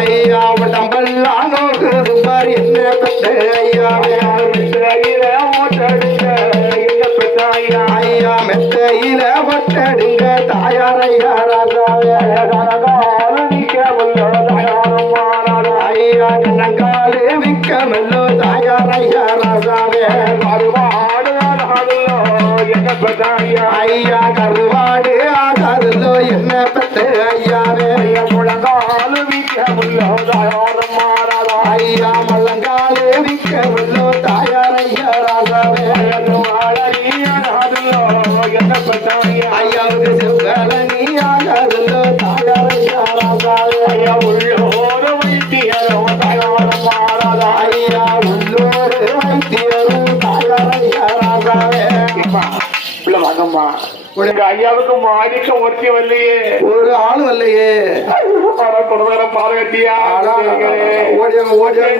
ஐயா உடம்பெல்லாம் நோக்குது பார் என்ன பெற்ற ஐயாவே ஐயா மெத்தையில ஒட்டடுங்க. தாயார் ஐயா ஐயா விக்கமல்லோ. தாயார் ஐயா ஐயா ஐயா மல்லங்காலு உனக்கு ஐயாவுக்கு மாடிக்க ஒருத்தி வரலையே. ஒரு ஆளும் இல்லையே கொடுவர பார்வட்டியா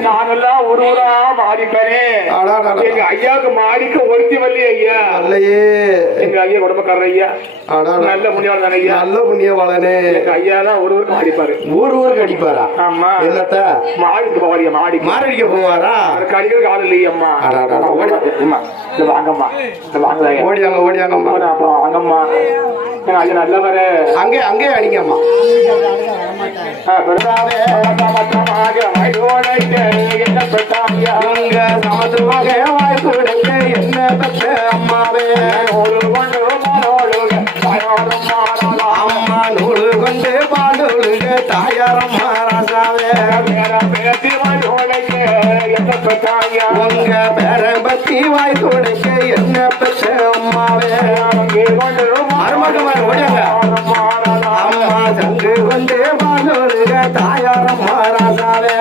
நானெல்லாம் ஒரு ஊரா மாறிப்பேனே. எங்க ஐயாவுக்கு மாடிக்க ஒருத்தி வரலையே ஐயா. எங்க ஐயா குடும்பக்காரர் ஐயா. நல்ல தானே ஐயா. நல்ல புண்ணியவாளனே எங்க ஐயா தான் ஒரு ஊருக்கு மாடிப்பாரு ஊர் ஊருக்கு அடிப்பாரா? ஆமா. என்னத்த? மாடிக்கு போவாரியா மாடி மாரடிக்க போவாரா? அதுக்கு அடிக்கிறதுக்கு ஆள் இல்லையம்மா. வாங்கம்மா. ஓடியாங்க ஓடியாங்கம்மா அப்புறம் வாங்கம்மா எங்க ஐயா நல்லவரு. அங்கே அங்கே அடிங்கம்மா. சமத்துவமாக வாய் கொடுக்க என்ன பெற்ற அம்மாவே ஒரு கொண்டு மனோடு அம்மா நூலு கொண்டு பாடொழுக தாயாரம்மா ராசாவே. பேசி மனோடைக்கு பெற்றாங்க உங்க பேரை பத்தி வாய் கொடுக்க என்ன பெற்ற அம்மாவே? மருமகமார் ஓடியாங்க. அம்மா சங்கு கொண்டு பாடொழுக தாயாரம்மா ராசாவே.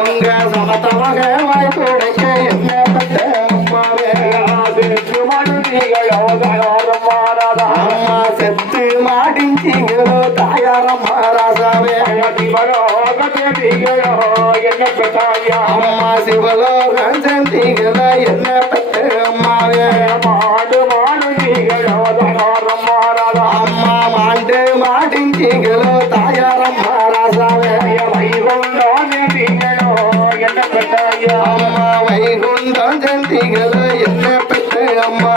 உங்க சமத்தமாக வாய் கொடுக்க என்ன பெற்ற அம்மாவே? அம்மா செத்து மாடிஞ்சீங்களோ தாயாரம்மா ராசாவே அம்மா சிவலோகம் செந்தீங்கள என்ன பெற்ற அம்மாவே? அம்மா மாண்டு மாடிஞ்சீங்களோ தாயாரம்மா ராசாவே அம்மா வைகுண்டம் செந்தீங்கள என்ன பெற்ற அம்மா?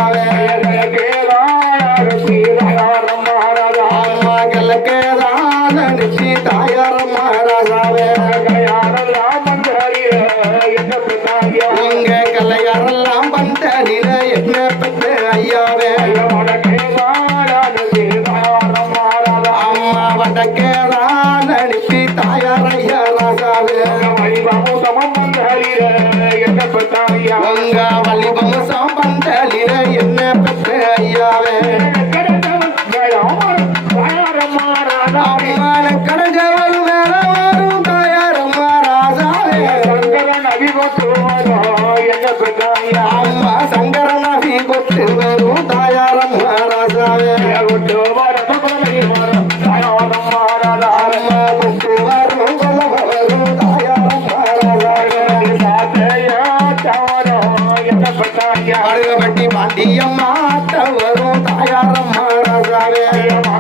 அம்மா வடக்கேதான் அனுப்பி தாயார் ராசாவே உங்க வலிபம்சம் பந்தலில என்ன பெற்ற ஐயாவே கடஞ்சவள் மேல வரும் தாயாரம்மா ராசாவே அம்மா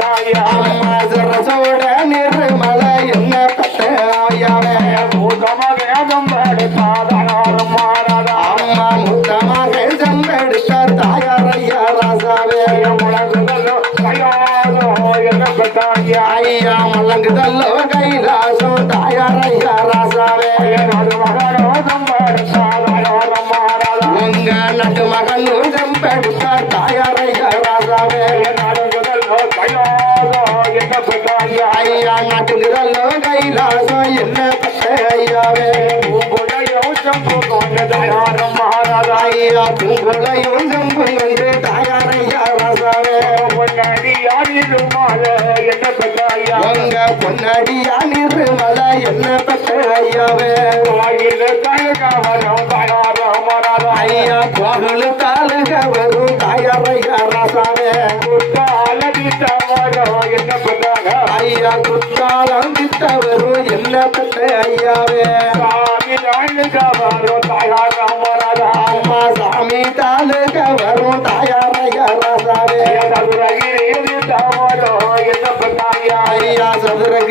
அம்மா சரசோட நிறுமலை என்ன பெற்று ஐயாவே அம்மா முத்தமாக தாயார் ஐயா ராசாவே ஐயா மல்லங்குதல்லோ ஐயா நட்டுங்குதல்லோ கைலாசம் என்ன பெற்ற ஐயாவே? மராதா ஐயா என்று ராசாவே. என்ன ஐயா? உங்க பொன்னடியா நிர்மல என்ன பெற்ற ஐயாவே? ஐயா கோகுலு ஐயா குத்தாலம் வரும் என்ன பெற்ற ஐயாவே. சாமி நாளுக்காவரம் தாயாரோ மராதா அம்மா சாமி தாலுக வரும் தாயாரையா ராசாவே சதுரகிரி தாவரம் என்ன பெற்றாங்க ஐயா சதுரகிரி